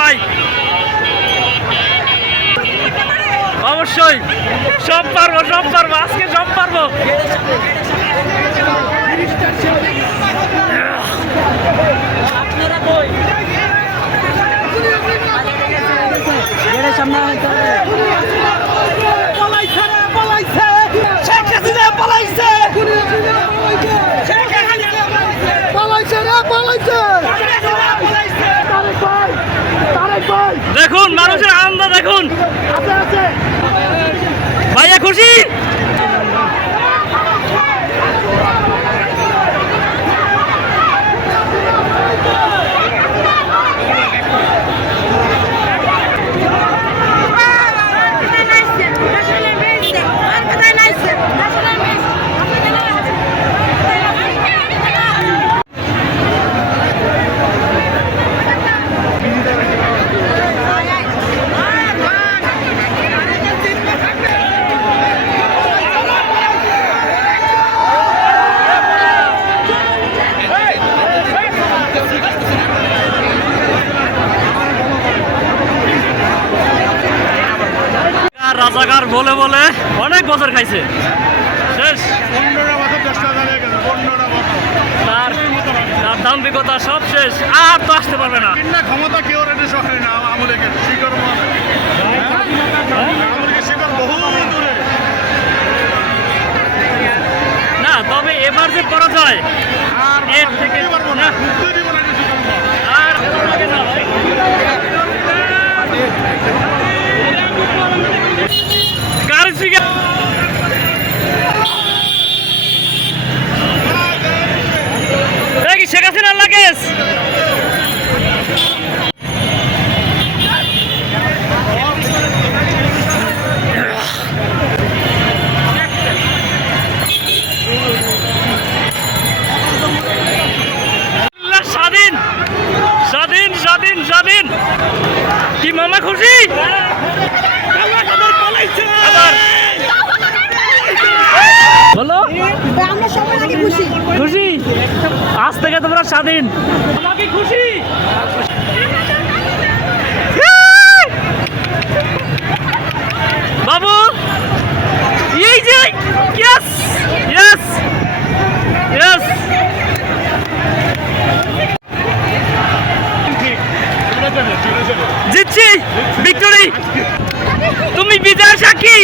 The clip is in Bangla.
ভাই, অবশ্যই সব পারবো, আজকে সব পারবো। দেখুন মানুষের আনন্দ দেখুন, ভাইয়া খুশি। রাজাকার বলে বলে অনেক বছর খাইছে, শেষ। তার দাম্ভিকতা সব শেষ, আর তো আসতে পারবে না। ক্ষমতা কেউ না, না, তবে এবার যে পরাজয় এর থেকে আর শেখ হাসিনার লাগেজ। স্বাধীন স্বাধীন স্বাধীন স্বাধীন, কি মামা খুশি? বলো, খুশি? আজ থেকে তোমরা স্বাধীন, আমাকে খুশি। বাবু এই যে ইয়েস ইয়েস ইয়েস, জিতছি, ভিক্টোরি। তুমি বিজয়ের সাক্ষী।